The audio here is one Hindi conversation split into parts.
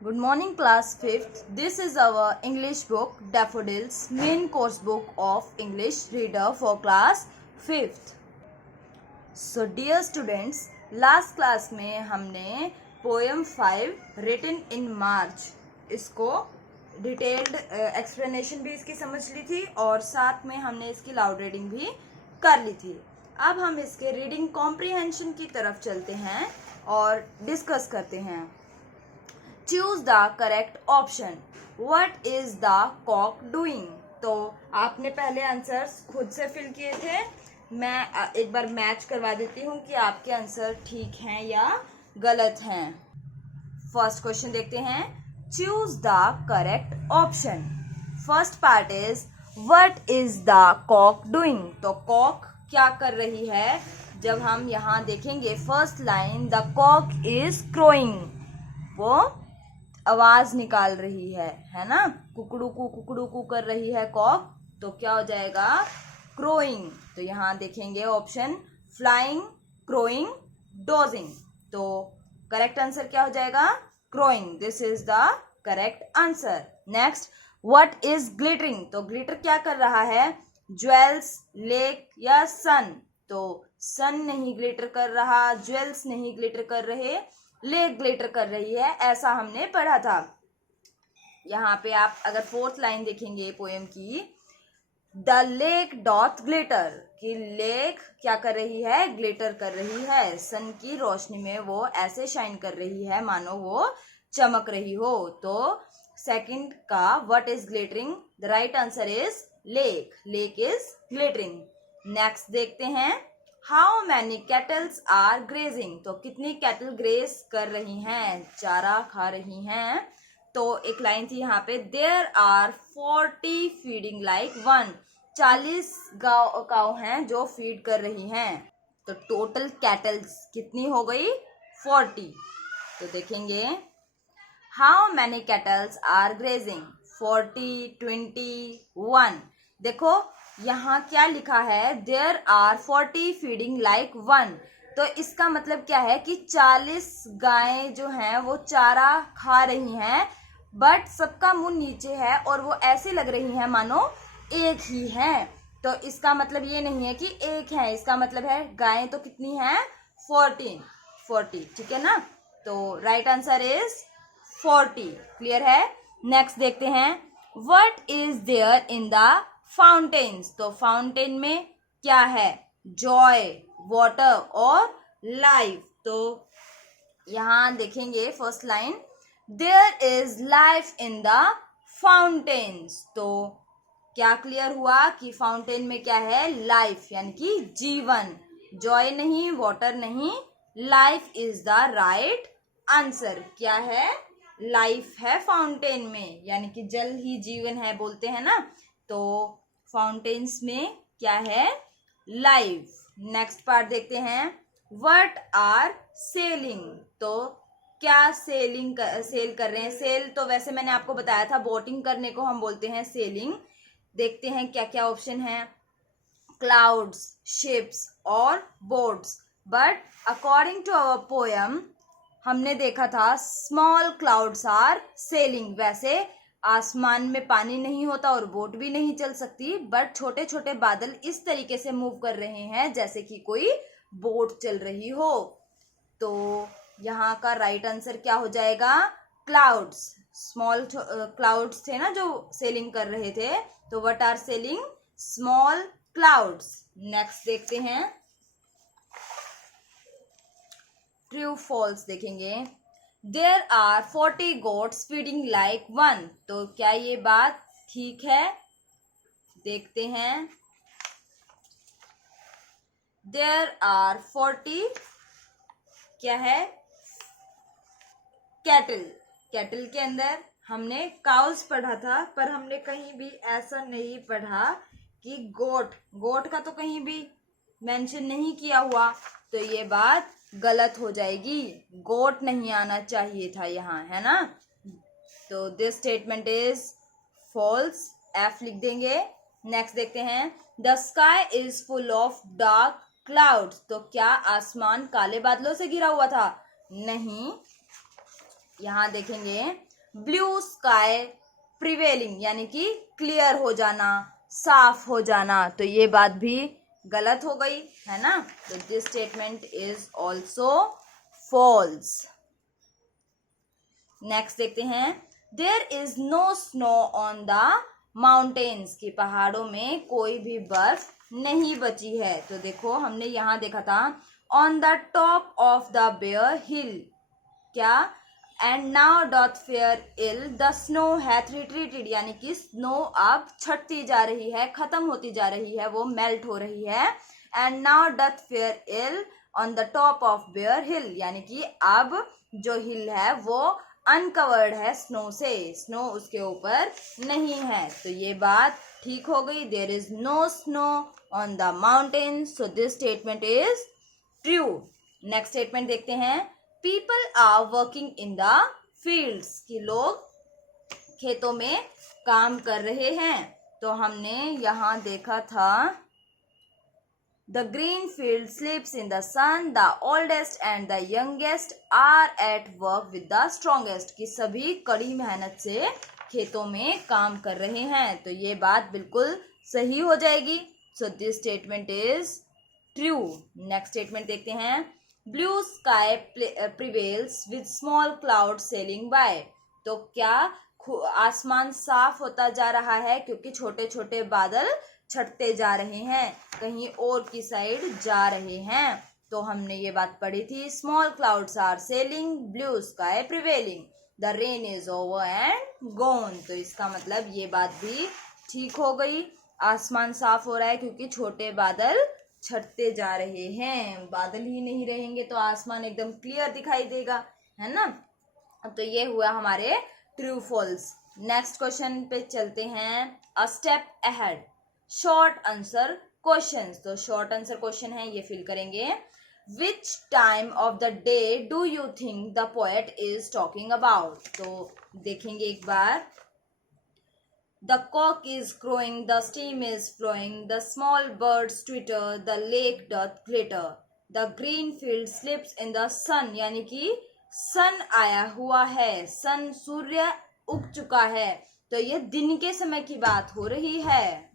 Good morning, class 5th. This is our English book, Daffodils, main course book of English reader for class 5th. So, dear students, last class में हमने poem 5 written in March इसको डिटेल्ड एक्सप्लेनेशन भी इसकी समझ ली थी और साथ में हमने इसकी लाउड रीडिंग भी कर ली थी. अब हम इसके रीडिंग कॉम्प्रिहेंशन की तरफ चलते हैं और डिस्कस करते हैं. Choose the correct option. What is the cock doing? तो आपने पहले आंसर्स खुद से फिल किए थे. मैं एक बार मैच करवा देती हूँ कि आपके आंसर ठीक हैं या गलत हैं. फर्स्ट क्वेश्चन देखते हैं. Choose the correct option. First part is what is the cock doing? तो कॉक क्या कर रही है? जब हम यहाँ देखेंगे first line, the cock is crowing, वो आवाज निकाल रही है ना. कुकड़ू कू कर रही है कॉक, तो क्या हो जाएगा? क्रोइंग. तो यहाँ देखेंगे ऑप्शन फ्लाइंग, क्रोइंग, डोजिंग. तो करेक्ट आंसर क्या हो जाएगा? Crowing. This is the correct answer. Next, what is glittering? तो ग्लिटर क्या कर रहा है? ज्वेल्स, लेक या सन? तो सन नहीं ग्लिटर कर रहा, ज्वेल्स नहीं ग्लिटर कर रहे, लेक ग्लिटर कर रही है, ऐसा हमने पढ़ा था. यहाँ पे आप अगर फोर्थ लाइन देखेंगे पोएम की, द लेक डॉट ग्लिटर, कि लेक क्या कर रही है? ग्लिटर कर रही है. सन की रोशनी में वो ऐसे शाइन कर रही है मानो वो चमक रही हो. तो सेकंड का what is glittering, the right answer is lake. Lake is glittering. Next देखते हैं. How many cattles are grazing? तो कितनी कैटल ग्रेज कर रही हैं, चारा खा रही हैं. तो एक लाइन थी यहाँ पे, there are 40 feeding like one. 40 cow हैं जो फीड कर रही हैं. तो टोटल कैटल्स कितनी हो गई? 40. तो देखेंगे how many cattles are grazing, 40, 20, 1. देखो यहाँ क्या लिखा है? There are 40 feeding like one. तो इसका मतलब क्या है कि 40 गायें जो हैं वो चारा खा रही हैं, बट सबका मुंह नीचे है और वो ऐसे लग रही हैं मानो एक ही है. तो इसका मतलब ये नहीं है कि एक है, इसका मतलब है गायें तो कितनी हैं? 40. ठीक है ना. तो राइट आंसर इज 40. क्लियर है. नेक्स्ट देखते हैं. What is there in the fountains? तो फाउंटेन में क्या है? जॉय, वाटर और लाइफ. तो यहां देखेंगे first line, there is life in the fountains. तो क्या क्लियर हुआ कि फाउंटेन में क्या है? लाइफ, यानी कि जीवन. जॉय नहीं, वाटर नहीं, life is the right answer. क्या है? लाइफ है फाउंटेन में, यानी कि जल ही जीवन है बोलते हैं ना. तो फाउंटेन्स में क्या है? लाइफ. नेक्स्ट पार्ट देखते हैं. What are sailing? तो क्या सेल कर रहे हैं? सेल तो वैसे मैंने आपको बताया था, बोटिंग करने को हम बोलते हैं सेलिंग. देखते हैं क्या क्या ऑप्शन है. क्लाउड्स, शिप्स और boats. But according to our poem हमने देखा था स्मॉल क्लाउड्स आर सेलिंग. वैसे आसमान में पानी नहीं होता और बोट भी नहीं चल सकती, बट छोटे छोटे बादल इस तरीके से मूव कर रहे हैं जैसे कि कोई बोट चल रही हो. तो यहाँ का राइट आंसर क्या हो जाएगा? क्लाउड्स. स्मॉल क्लाउड्स थे ना जो सेलिंग कर रहे थे. तो what are sailing? Small clouds. Next देखते हैं. ट्रू फॉल्स देखेंगे. There are 40 goats feeding like one. तो क्या ये बात ठीक है? देखते हैं. देयर आर 40 क्या है? कैटल. कैटल के अंदर हमने काउस पढ़ा था, पर हमने कहीं भी ऐसा नहीं पढ़ा कि गोट का तो कहीं भी मेंशन नहीं किया हुआ. तो ये बात गलत हो जाएगी. गोट नहीं आना चाहिए था यहाँ, है ना. तो this statement is false. F लिख देंगे. नेक्स्ट देखते हैं. The sky is full of dark clouds. तो क्या आसमान काले बादलों से घिरा हुआ था? नहीं. यहाँ देखेंगे. ब्लू स्काई प्रिवेलिंग यानी कि क्लियर हो जाना, साफ हो जाना, तो ये बात भी गलत हो गई है ना। तो this statement is also false. Next देखते हैं, there is no snow on the mountains, की पहाड़ों में कोई भी बर्फ नहीं बची है। तो देखो हमने यहां देखा था on the top of the bare hill, क्या, and now doth fare ill the snow hath retreated, यानी कि स्नो अब छटती जा रही है, खत्म होती जा रही है, वो मेल्ट हो रही है। And now doth fare ill on the top of bare hill, यानी कि अब जो हिल है वो अनकवर्ड है स्नो से, स्नो उसके ऊपर नहीं है। तो ये बात ठीक हो गई, there is no snow on the mountain, so this statement is true. Next statement देखते हैं, people are working in the fields, कि लोग खेतों में काम कर रहे हैं। तो हमने यहां देखा था the green field sleeps in the sun, the oldest and the youngest are at work with the strongest, कि सभी कड़ी मेहनत से खेतों में काम कर रहे हैं। तो ये बात बिल्कुल सही हो जाएगी, so this statement is true. Next statement देखते हैं, blue sky prevails with small cloud sailing by, तो क्या आसमान साफ होता जा रहा है क्योंकि छोटे छोटे बादल छटते जा रहे हैं, कहीं और की साइड जा रहे हैं। तो हमने ये बात पढ़ी थी, small clouds are sailing, blue sky prevailing, the rain is over and gone. तो इसका मतलब ये बात भी ठीक हो गई, आसमान साफ हो रहा है क्योंकि छोटे बादल छटते जा रहे हैं, बादल ही नहीं रहेंगे तो आसमान एकदम क्लियर दिखाई देगा, है ना। तो ये हुआ हमारे ट्रू फॉल्स। नेक्स्ट क्वेश्चन पे चलते हैं, a step ahead, short answer question. तो शॉर्ट आंसर क्वेश्चन है, ये फिल करेंगे, which time of the day do you think the poet is talking about. तो देखेंगे एक बार, the cock is crowing, the steam is flowing, the small birds twitter, the lake doth glitter, the green field slips in the sun, यानी कि सन आया हुआ है, सन सूर्य उग चुका है, तो ये दिन के समय की बात हो रही है।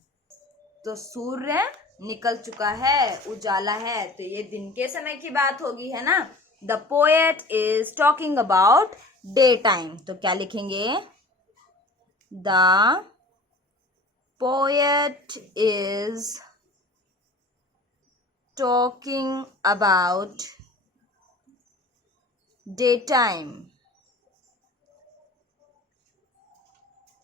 तो सूर्य निकल चुका है, उजाला है, तो ये दिन के समय की बात होगी, है ना। The poet is talking about day time, तो क्या लिखेंगे, the poet is talking about daytime,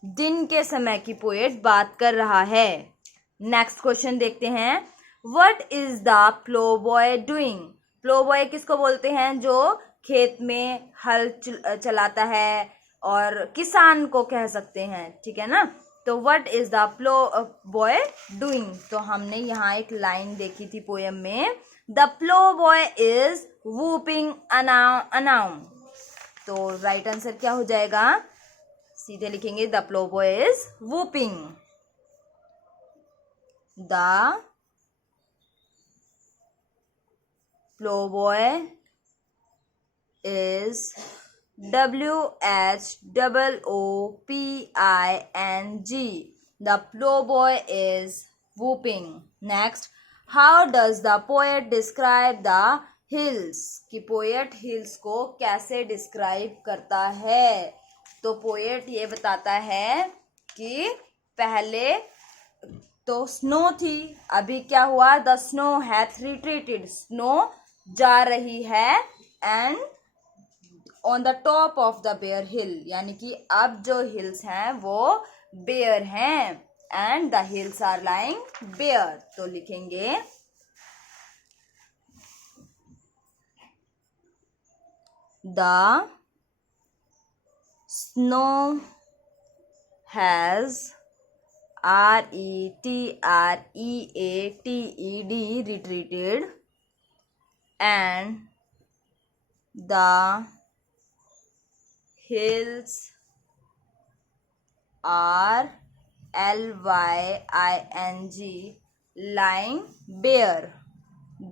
दिन के समय की पोएट बात कर रहा है। नेक्स्ट क्वेश्चन देखते हैं, what is the plough boy doing. Plough boy किसको बोलते हैं, जो खेत में हल चलाता है, और किसान को कह सकते हैं, ठीक है ना। तो what is the plough boy doing, तो हमने यहाँ एक लाइन देखी थी पोएम में, the plough boy is whooping anon. तो राइट आंसर क्या हो जाएगा, सीधे लिखेंगे, the plough boy is whooping, the plough boy is WHOOPING, the plowboy is whooping. Next, how does the poet describe the hills, कि पोएट हिल्स को कैसे डिस्क्राइब करता है। तो पोएट ये बताता है कि पहले तो स्नो थी, अभी क्या हुआ, the snow hath retreated, snow जा रही है, and on the top of the bare hill, यानी कि अब जो हिल्स हैं वो बेयर हैं, and the hills are lying bare. तो लिखेंगे, the snow has RETREATED retreated, and the hills are LYING lying bare,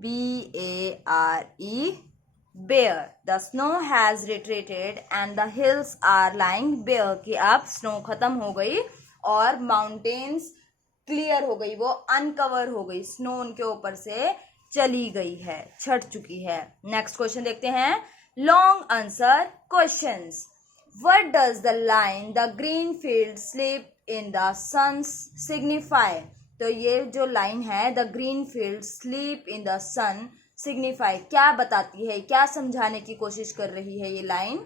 BARE bare. The snow has retreated and the hills are lying bare. कि अब स्नो खत्म हो गई और माउंटेन्स क्लियर हो गई, वो अनकवर हो गई, स्नो उनके ऊपर से चली गई है, छट चुकी है. नेक्स्ट क्वेश्चन देखते हैं. Long answer questions. What does the line the green fields sleep in the sun signify? तो ये जो लाइन है the green fields sleep in the sun signify क्या बताती है, क्या समझाने की कोशिश कर रही है ये लाइन?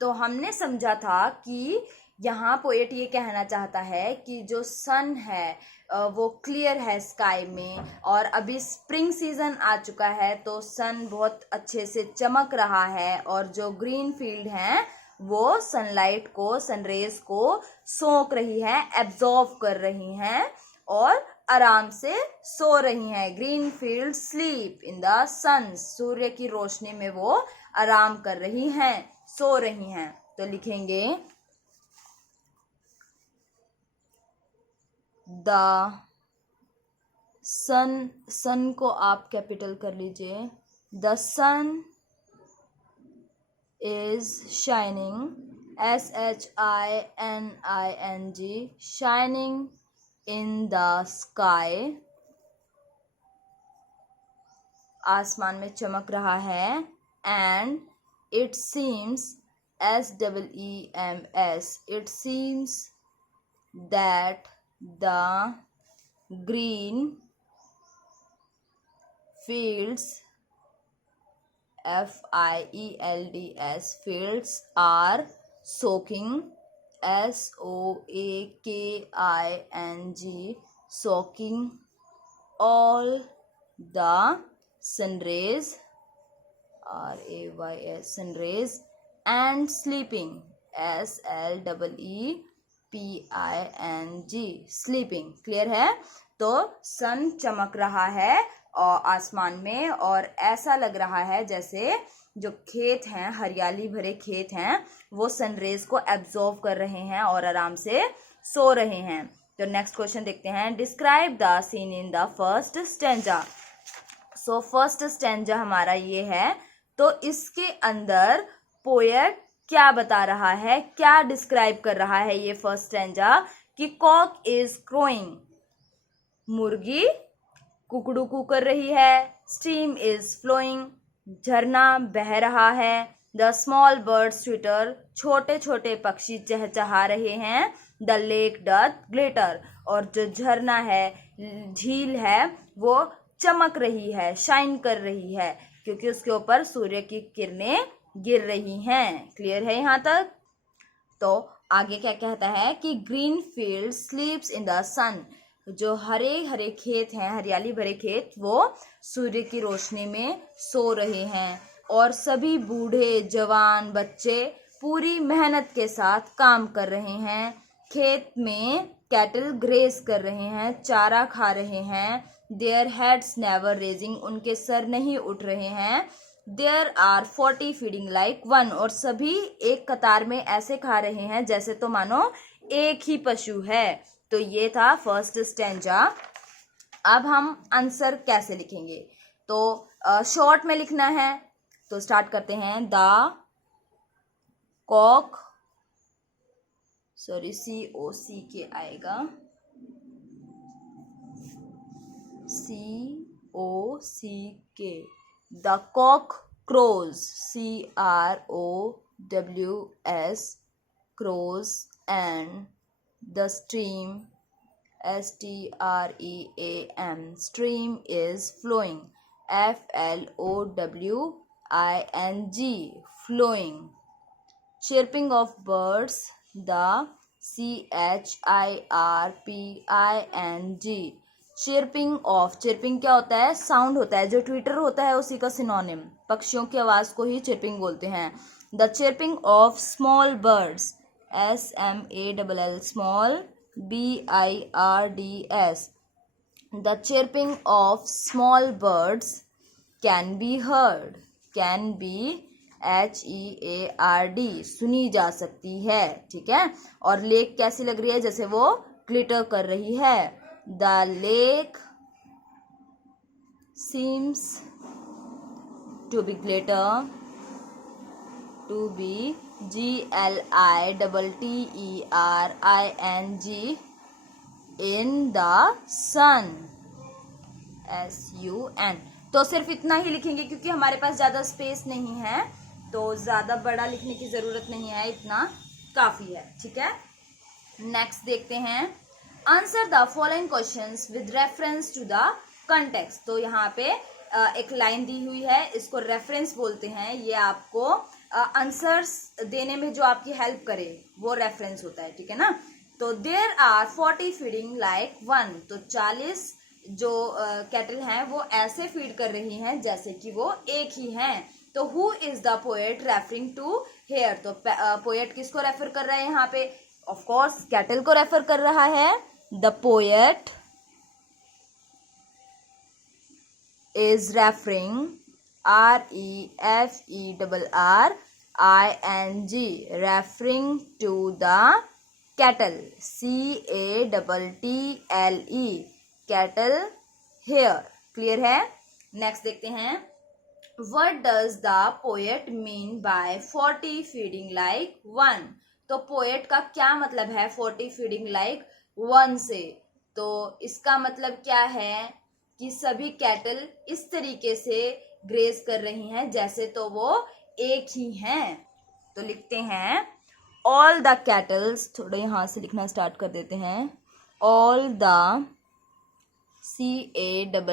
तो हमने समझा था कि यहाँ पोएट ये कहना चाहता है कि जो सन है वो क्लियर है स्काई में, और अभी स्प्रिंग सीजन आ चुका है तो सन बहुत अच्छे से चमक रहा है, और जो ग्रीन फील्ड हैं वो सनलाइट को, सनरेज को सोख रही है, एब्जॉर्व कर रही हैं और आराम से सो रही हैं. Green field sleep in the sun, सूर्य की रोशनी में वो आराम कर रही हैं, सो रही हैं. तो लिखेंगे द सन, सन को आप कैपिटल कर लीजिए. The sun is shining, SHINING, shining in the sky, आसमान में चमक रहा है. And it seems, SEEMS, it seems that the green fields, FIELDS, fields are soaking, SOAKING, soaking all the sun rays, RAYS, sun rays, and sleeping, SLEEPING, sleeping. Clear है? तो सन चमक रहा है और आसमान में, और ऐसा लग रहा है जैसे जो खेत हैं, हरियाली भरे खेत हैं, वो सनरेज को एब्जॉर्व कर रहे हैं और आराम से सो रहे हैं. तो नेक्स्ट क्वेश्चन देखते हैं. Describe the seen in the first stanza. So first stanza हमारा ये है, तो इसके अंदर पोएट क्या बता रहा है, क्या डिस्क्राइब कर रहा है ये फर्स्ट स्टैंजा, कि कॉक इज क्रोइंग, मुर्गी कुकड़ू कर रही है. स्ट्रीम इज फ्लोइंग, झरना बह रहा है. द स्मॉल बर्ड्स ट्विटर, छोटे छोटे पक्षी चहचहा रहे हैं. द लेक डथ ग्लिटर, और जो झरना है, झील है, वो चमक रही है, शाइन कर रही है, क्योंकि उसके ऊपर सूर्य की किरणें गिर रही हैं. क्लियर है यहाँ तक? तो आगे क्या कहता है कि green field sleeps in the sun, जो हरे हरे खेत हैं, हरियाली भरे खेत, वो सूर्य की रोशनी में सो रहे हैं, और सभी बूढ़े जवान बच्चे पूरी मेहनत के साथ काम कर रहे हैं. खेत में कैटल ग्रेस कर रहे हैं, चारा खा रहे हैं. देयर हेड्स नेवर रेजिंग, उनके सर नहीं उठ रहे हैं. There are 40 feeding like one, और सभी एक कतार में ऐसे खा रहे हैं जैसे तो मानो एक ही पशु है. तो ये था फर्स्ट स्टैंजा. अब हम आंसर कैसे लिखेंगे, तो शॉर्ट में लिखना है. तो स्टार्ट करते हैं. द कॉक, COCK आएगा, COCK. The cock crows, CROWS, crows, and the stream, STREAM, stream is flowing, FLOWING, flowing. Chirping of birds, the CHIRPING. Chirping of, chirping क्या होता है, साउंड होता है, जो ट्विटर होता है उसी का सिनोनिम, पक्षियों की आवाज को ही चिरपिंग बोलते हैं. The chirping of small birds, SMALL, small BIRDS. The chirping of small birds can be heard, can be HEARD, सुनी जा सकती है. ठीक है. और लेक कैसी लग रही है, जैसे वो ग्लिटर कर रही है. The lake seems to be glitter, to be glittering in the sun, sun. तो सिर्फ इतना ही लिखेंगे क्योंकि हमारे पास ज़्यादा स्पेस नहीं है, तो ज़्यादा बड़ा लिखने की ज़रूरत नहीं है, इतना काफ़ी है, ठीक है। नेक्स्ट देखते हैं, answer the following questions with reference to the context. तो यहाँ पे एक लाइन दी हुई है, इसको रेफरेंस बोलते हैं। ये आपको आंसर्स देने में जो आपकी हेल्प करे वो रेफरेंस होता है, ठीक है ना। तो देयर आर 40 फीडिंग लाइक 1, तो 40 जो कैटल हैं वो ऐसे फीड कर रही हैं जैसे कि वो एक ही हैं। तो who is the poet referring to here, तो पोएट किसको रेफर कर रहा है यहाँ पे, ऑफ कोर्स कैटल को रेफर कर रहा है। The poet is referring, REFERRING, referring to the cattle, CATTLE, cattle here, clear है। नेक्स्ट देखते हैं, what does the poet mean by 40 feeding like 1, तो पोएट का क्या मतलब है 40 feeding like 1 से, तो इसका मतलब क्या है कि सभी कैटल इस तरीके से ग्रेज कर रही हैं जैसे तो वो एक ही हैं। तो लिखते हैं ऑल द कैटल्स, थोड़ा यहाँ से लिखना स्टार्ट कर देते हैं, all the CATTLE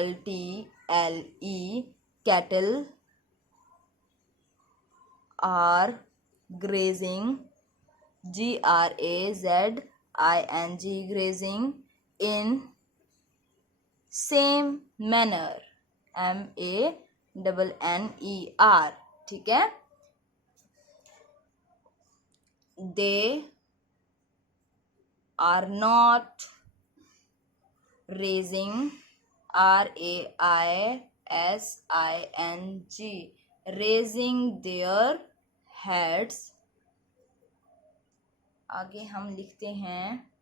cattle are grazing, GRAZING grazing in same manner, MANNER, ठीक है। They are not raising, RAISING raising their heads. आगे हम लिखते हैं,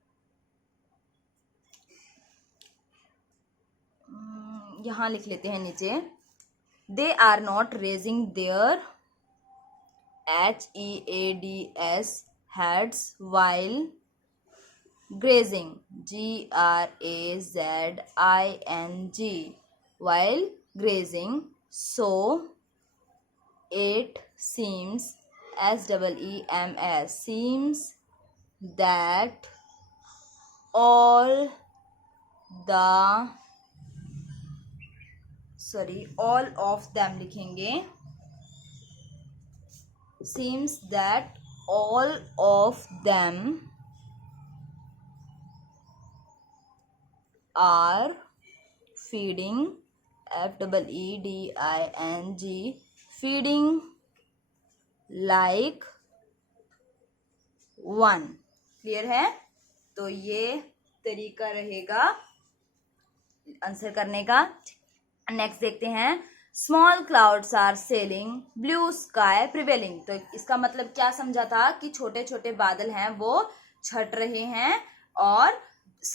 यहाँ लिख लेते हैं नीचे, they are not raising their HEADS heads while grazing, GRAZING while grazing, so it seems, SEEMS seems that all of them लिखेंगे, seems that all of them are feeding, FEEDING feeding like 1, clear है। तो ये तरीका रहेगा आंसर करने का। नेक्स्ट देखते हैं, small clouds are sailing, blue sky prevailing, तो इसका मतलब क्या समझा था कि छोटे छोटे बादल हैं वो छट रहे हैं और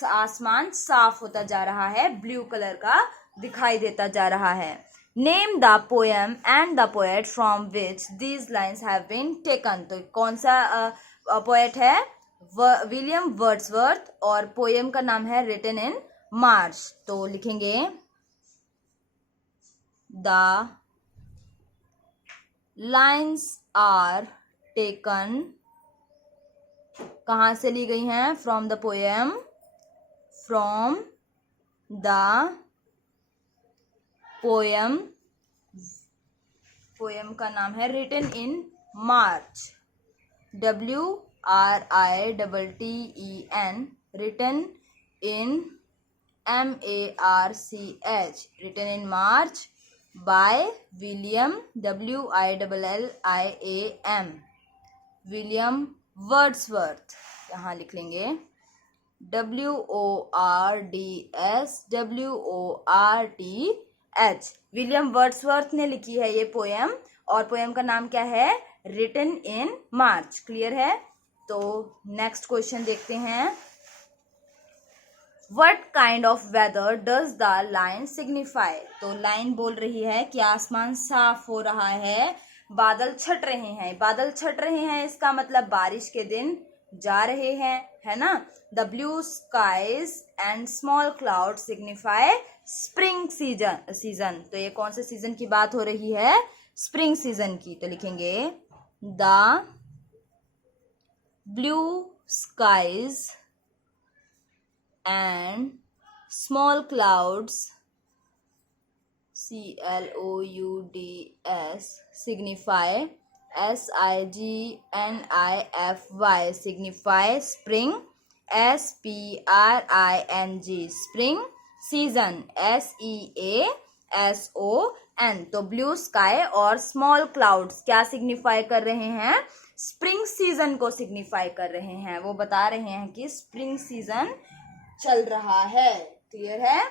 आसमान साफ होता जा रहा है, ब्लू कलर का दिखाई देता जा रहा है। Name the poem and the poet from which these lines have been taken, तो कौन सा पोएट है, विलियम वर्ड्सवर्थ, और पोएम का नाम है रिटन इन मार्च। तो लिखेंगे द लाइन्स आर टेकन, कहाँ से ली गई हैं, from the poem, from the poem, poem का नाम है written in March, WRITTEN, written in MARCH, written in March by William, WILLIAM, William Wordsworth, यहाँ लिख लेंगे WORDSWORTH, विलियम वर्ड्सवर्थ ने लिखी है ये पोएम, और पोएम का नाम क्या है, रिटन इन मार्च, क्लियर है। तो नेक्स्ट क्वेश्चन देखते हैं, What kind of weather does the line signify? तो लाइन बोल रही है कि आसमान साफ हो रहा है, बादल छट रहे हैं। बादल छट रहे हैं इसका मतलब बारिश के दिन जा रहे हैं, है ना। The blue skies and small cloud signify spring season. तो ये कौन से सीजन की बात हो रही है? स्प्रिंग सीजन की। तो लिखेंगे the blue skies and small clouds CLOUDS signify SIGNIFY signify spring SPRING spring season SEASON। तो ब्लू स्काई और स्मॉल क्लाउड्स क्या सिग्निफाई कर रहे हैं? स्प्रिंग सीजन को सिग्निफाई कर रहे हैं। वो बता रहे हैं कि स्प्रिंग सीजन चल रहा है। क्लियर है?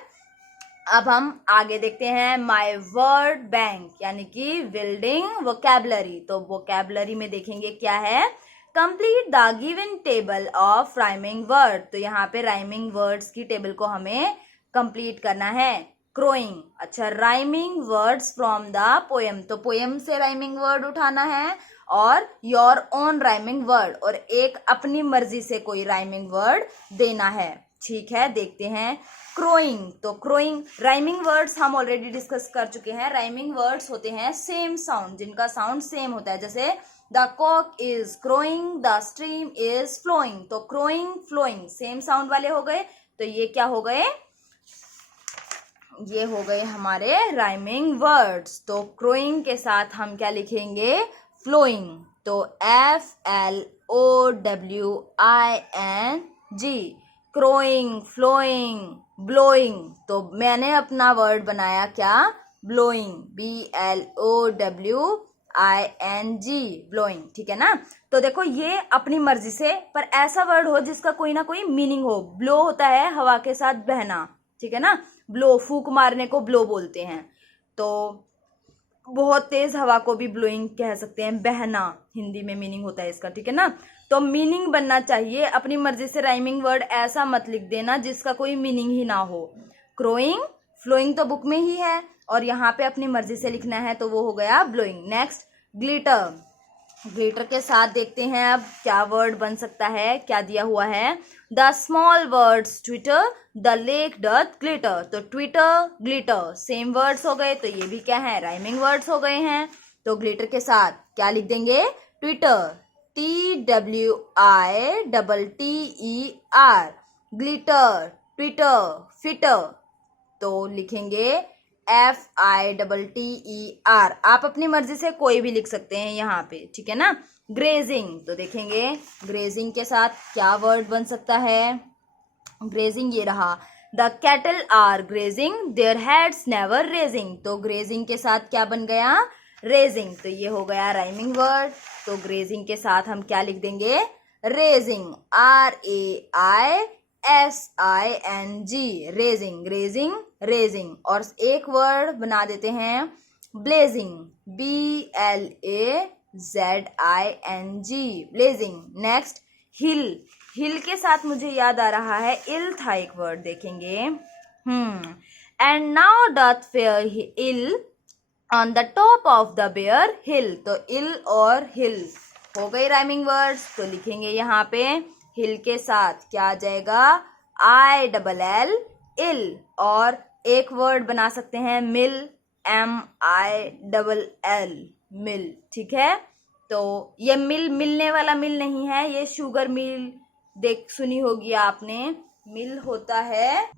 अब हम आगे देखते हैं माय वर्ड बैंक यानी कि बिल्डिंग वोकैबुलरी। तो वोकैबुलरी में देखेंगे क्या है? Complete the given table of rhyming word. तो यहाँ पे राइमिंग वर्ड्स की टेबल को हमें कंप्लीट करना है। क्रोइंग, अच्छा, rhyming words from the poem. तो पोएम से राइमिंग वर्ड उठाना है और योर ओन राइमिंग वर्ड, और एक अपनी मर्जी से कोई राइमिंग वर्ड देना है। ठीक है, देखते हैं। क्रोइंग, तो क्रोइंग राइमिंग वर्ड्स हम ऑलरेडी डिस्कस कर चुके हैं। राइमिंग वर्ड्स होते हैं सेम साउंड, जिनका साउंड सेम होता है। जैसे the cock is crowing, the stream is flowing. तो क्रोइंग, फ्लोइंग सेम साउंड वाले हो गए। तो ये क्या हो गए? ये हो गए हमारे राइमिंग वर्ड्स। तो क्रोइंग के साथ हम क्या लिखेंगे? फ्लोइंग। तो FLOWING, क्रोइंग, फ्लोइंग, ब्लोइंग। तो मैंने अपना वर्ड बनाया क्या? Blowing, BLOWING, blowing. ठीक है ना। तो देखो ये अपनी मर्जी से, पर ऐसा वर्ड हो जिसका कोई ना कोई मीनिंग हो। ब्लो होता है हवा के साथ बहना, ठीक है ना। ब्लो, फूंक मारने को ब्लो बोलते हैं। तो बहुत तेज हवा को भी ब्लोइंग कह सकते हैं, बहना हिंदी में मीनिंग होता है इसका। ठीक है ना। तो मीनिंग बनना चाहिए। अपनी मर्जी से राइमिंग वर्ड ऐसा मत लिख देना जिसका कोई मीनिंग ही ना हो। क्रोइंग, फ्लोइंग तो बुक में ही है और यहाँ पे अपनी मर्जी से लिखना है, तो वो हो गया ब्लोइंग। Next, glitter. ग्लिटर के साथ देखते हैं अब क्या वर्ड बन सकता है, क्या दिया हुआ है। The small words Twitter, the lake doth glitter. तो ट्विटर, ग्लिटर सेम वर्ड्स हो गए। तो ये भी क्या है? राइमिंग वर्ड्स हो गए हैं। तो ग्लिटर के साथ क्या लिख देंगे? Twitter, TWITTER, glitter, Twitter, fitter. तो लिखेंगे FITTER। आप अपनी मर्जी से कोई भी लिख सकते हैं यहाँ पे, ठीक है ना। ग्रेजिंग, तो देखेंगे ग्रेजिंग के साथ क्या वर्ड बन सकता है। ग्रेजिंग ये रहा, the cattle are grazing, their heads never raising. तो ग्रेजिंग के साथ क्या बन गया? रेजिंग। तो ये हो गया राइमिंग वर्ड। तो ग्रेजिंग के साथ हम क्या लिख देंगे? Raising, RAISING, raising, grazing, raising. और एक वर्ड बना देते हैं ब्लेजिंग, BLAZING, ब्लेजिंग। नेक्स्ट, हिल। हिल के साथ मुझे याद आ रहा है इल था एक वर्ड, देखेंगे। And now doth fare ill on the top of the bare hill. तो इल और हिल हो गई राइमिंग वर्ड्स। तो लिखेंगे यहाँ पे हिल के साथ क्या आ जाएगा? ILL, इल। और एक वर्ड बना सकते हैं मिल, MILL, मिल। ठीक है। तो ये मिल, मिलने वाला मिल नहीं है, ये शुगर मिल देख सुनी होगी आपने। मिल होता है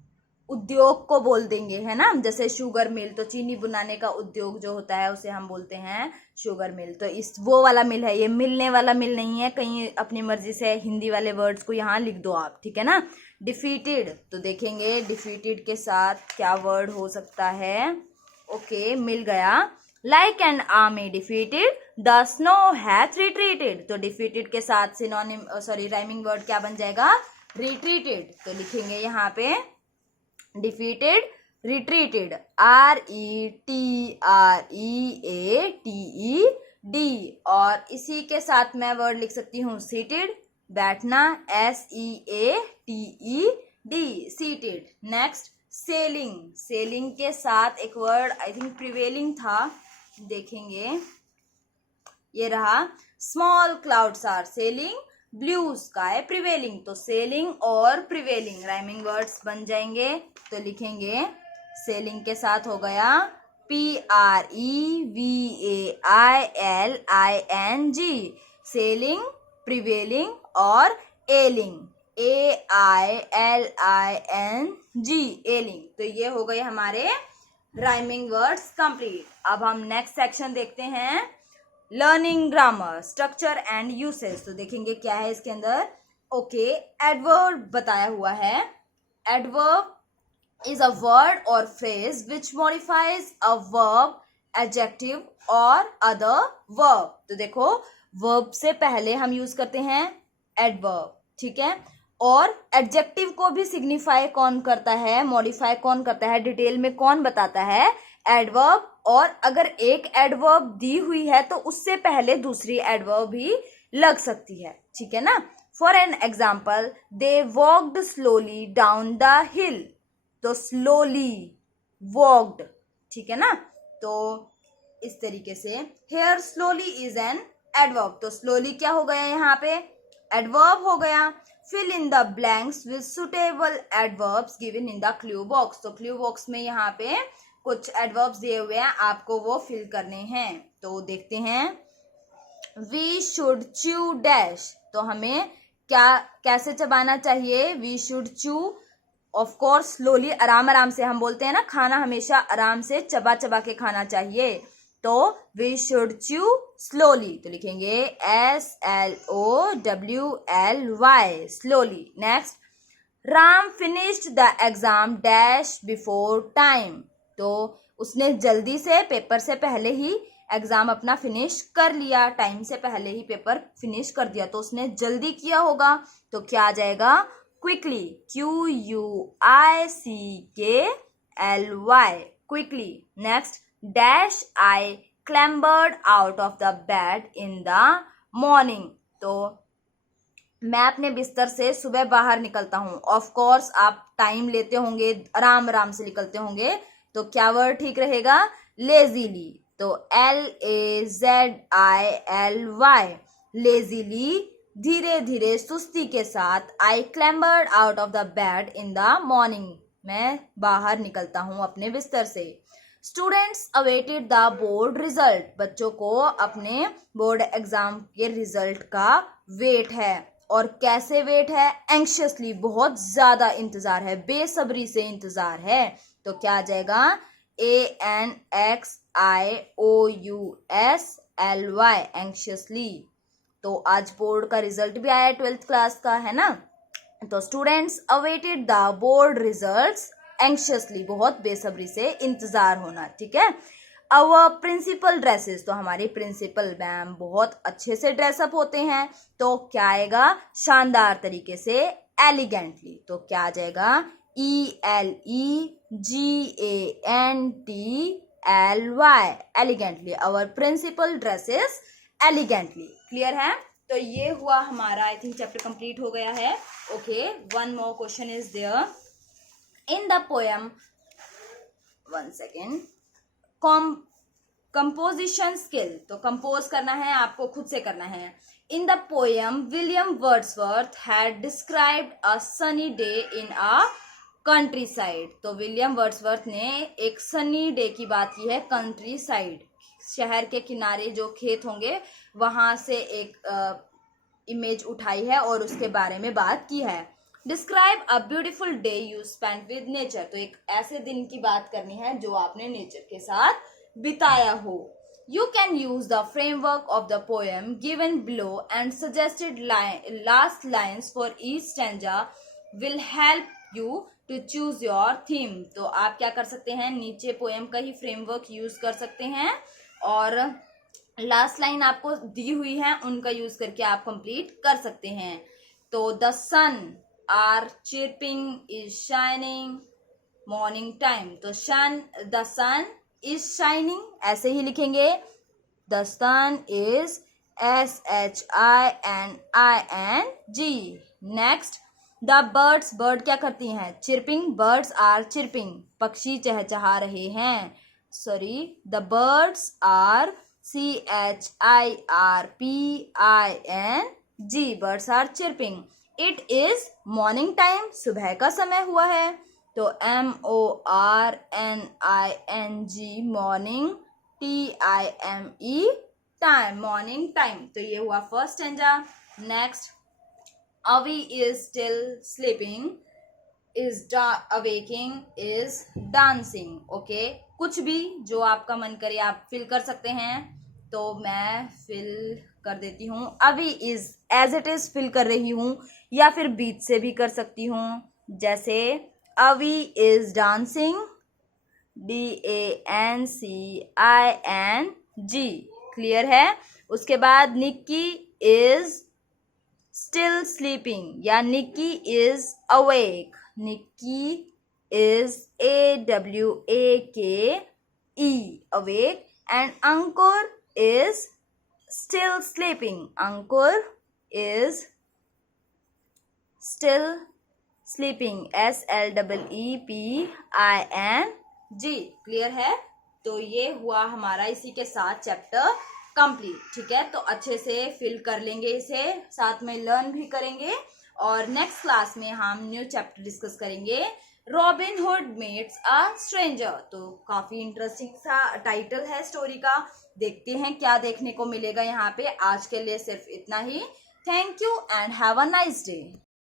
उद्योग को बोल देंगे, है ना। जैसे शुगर मिल, तो चीनी बनाने का उद्योग जो होता है उसे हम बोलते हैं शुगर मिल। तो इस वो वाला मिल है, ये मिलने वाला मिल नहीं है। कहीं अपनी मर्जी से हिंदी वाले वर्ड्स को यहाँ लिख दो आप, ठीक है ना। डिफीटेड, तो देखेंगे डिफीटेड के साथ क्या वर्ड हो सकता है। ओके, मिल गया। Like an army defeated, the snow hath retreated. तो डिफीटेड के साथ सिनोनिम राइमिंग वर्ड क्या बन जाएगा? रिट्रीटेड। तो लिखेंगे यहाँ पे डिफीटेड, रिट्रीटेड, RETREATED। और इसी के साथ मैं वर्ड लिख सकती हूँ सीटेड, बैठना, SEATED, D seated. Next selling, selling के साथ एक वर्ड आई थिंक प्रिवेलिंग था, देखेंगे ये रहा। Small clouds are sailing, blue sky prevailing. तो सेलिंग और प्रिवेलिंग राइमिंग वर्ड्स बन जाएंगे, तो लिखेंगे सेलिंग के साथ हो गया PREVAILING, सेलिंग, प्रिवेलिंग और एलिंग, AILING, एलिंग। तो ये हो गए हमारे राइमिंग वर्ड्स कंप्लीट। अब हम नेक्स्ट सेक्शन देखते हैं, learning grammar, structure and usage. तो देखेंगे क्या है इसके अंदर। ओके, एडवर्ब बताया हुआ है। Adverb is a word or phrase which modifies a verb, adjective or other verb। तो देखो verb से पहले हम यूज करते हैं adverb, ठीक है। और adjective को भी signify कौन करता है, modify कौन करता है, डिटेल में कौन बताता है, adverb। और अगर एक adverb दी हुई है तो उससे पहले दूसरी adverb भी लग सकती है, ठीक है ना। For an example, they walked slowly down the hill। तो स्लोली वॉक्ड, ठीक है ना। तो इस तरीके से here slowly is an adverb. तो स्लोली क्या हो गया यहाँ पे, एडवर्ब हो गया। Fill in the blanks with suitable adverbs given in the clue box. तो क्लू बॉक्स में यहाँ पे कुछ एडवर्ब्स दिए हुए हैं, आपको वो फिल करने हैं। तो देखते हैं, वी शुड च्यू डैश। तो हमें क्या कैसे चबाना चाहिए, we should chew of course slowly, आराम आराम से। हम बोलते हैं ना खाना हमेशा आराम से चबा चबा के खाना चाहिए। तो वी शुड च्यू स्लोली, तो लिखेंगे SLOWLY, slowly. Next, Ram finished the exam dash before time. तो उसने जल्दी से पेपर से पहले ही एग्जाम अपना फिनिश कर लिया, टाइम से पहले ही पेपर फिनिश कर दिया, तो उसने जल्दी किया होगा। तो क्या आ जाएगा, quickly, QUICKLY, quickly. Next, dash I clambered out of the bed in the morning. तो मैं अपने बिस्तर से सुबह बाहर निकलता हूँ। ऑफ कोर्स आप टाइम लेते होंगे, आराम आराम से निकलते होंगे, तो क्या वर्ड ठीक रहेगा, लेजीली। तो LAZILY, लेजीली, धीरे धीरे सुस्ती के साथ। I clambered out of the bed in the morning, मैं बाहर निकलता हूं अपने बिस्तर से। Students awaited the board result, बच्चों को अपने बोर्ड एग्जाम के रिजल्ट का वेट है। और कैसे वेट है, एंक्शियसली, बहुत ज्यादा इंतजार है, बेसब्री से इंतजार है। तो क्या आ जाएगा, ANXIOUSLY, एंक्शियसली। तो आज बोर्ड का रिजल्ट भी आया 12th क्लास का, है ना। तो students awaited the board results anxiously, बहुत बेसब्री से इंतजार होना, ठीक है। अवर प्रिंसिपल ड्रेसेस, तो हमारे प्रिंसिपल मैम बहुत अच्छे से ड्रेसअप होते हैं। तो क्या आएगा, शानदार तरीके से, एलिगेंटली। तो क्या आ जाएगा, ELEGANTLY, elegantly. Our principal dresses elegantly, clear है। तो ये हुआ हमारा, आई थिंक चैप्टर कंप्लीट हो गया है। Okay, one more question is there in the poem, one second, composition skill. तो कंपोज करना है, आपको खुद से करना है। In the poem William Wordsworth had described a sunny day in a country side. तो विलियम वर्ड्सवर्थ ने एक सनी डे की बात की है, कंट्री साइड, शहर के किनारे जो खेत होंगे वहां से एक इमेज उठाई है और उसके बारे में बात की है। Describe a beautiful day you spent with nature. तो एक ऐसे दिन की बात करनी है जो आपने नेचर के साथ बिताया हो। You can use the framework of the poem given below and suggested last lines for each stanza will help you to choose your theme. तो आप क्या कर सकते हैं, नीचे पोएम का ही फ्रेमवर्क यूज कर सकते हैं और लास्ट लाइन आपको दी हुई है उनका यूज करके आप कंप्लीट कर सकते हैं। तो the sun are chirping is shining, morning time. तो द सन इज शाइनिंग ऐसे ही लिखेंगे, the sun is SHINING। Next, the birds, bird क्या करती हैं? चिरपिंग, बर्ड्स आर चिरपिंग, पक्षी चहचहा रहे हैं. Sorry, the birds are CHIRPING, birds are chirping. It is morning time, सुबह का समय हुआ है. तो MORNING, morning, TIME, time, morning time. तो ये हुआ first stanza. Next, Avi is still sleeping, is awaking, is dancing. Okay, कुछ भी जो आपका मन करे आप फिल कर सकते हैं. तो मैं फिल कर देती हूँ. अभी is as it is fill कर रही हूँ, या फिर बीच से भी कर सकती हूँ. जैसे Avi is dancing, DANCING. Clear है? उसके बाद Nikki is still sleeping, या Nikki is awake. Nikki is AWAKE, awake. And Ankur is still sleeping. Ankur is still sleeping, SLEEPING. Clear है? तो ये हुआ हमारा इसी के साथ चैप्टर कंप्लीट. ठीक है, तो अच्छे से फिल कर लेंगे, इसे साथ में लर्न भी करेंगे. और नेक्स्ट क्लास में हम न्यू चैप्टर डिस्कस करेंगे, robin hood meets a stranger. तो काफी इंटरेस्टिंग सा टाइटल है स्टोरी का. देखते हैं क्या देखने को मिलेगा यहाँ पे. आज के लिए सिर्फ इतना ही. Thank you and have a nice day.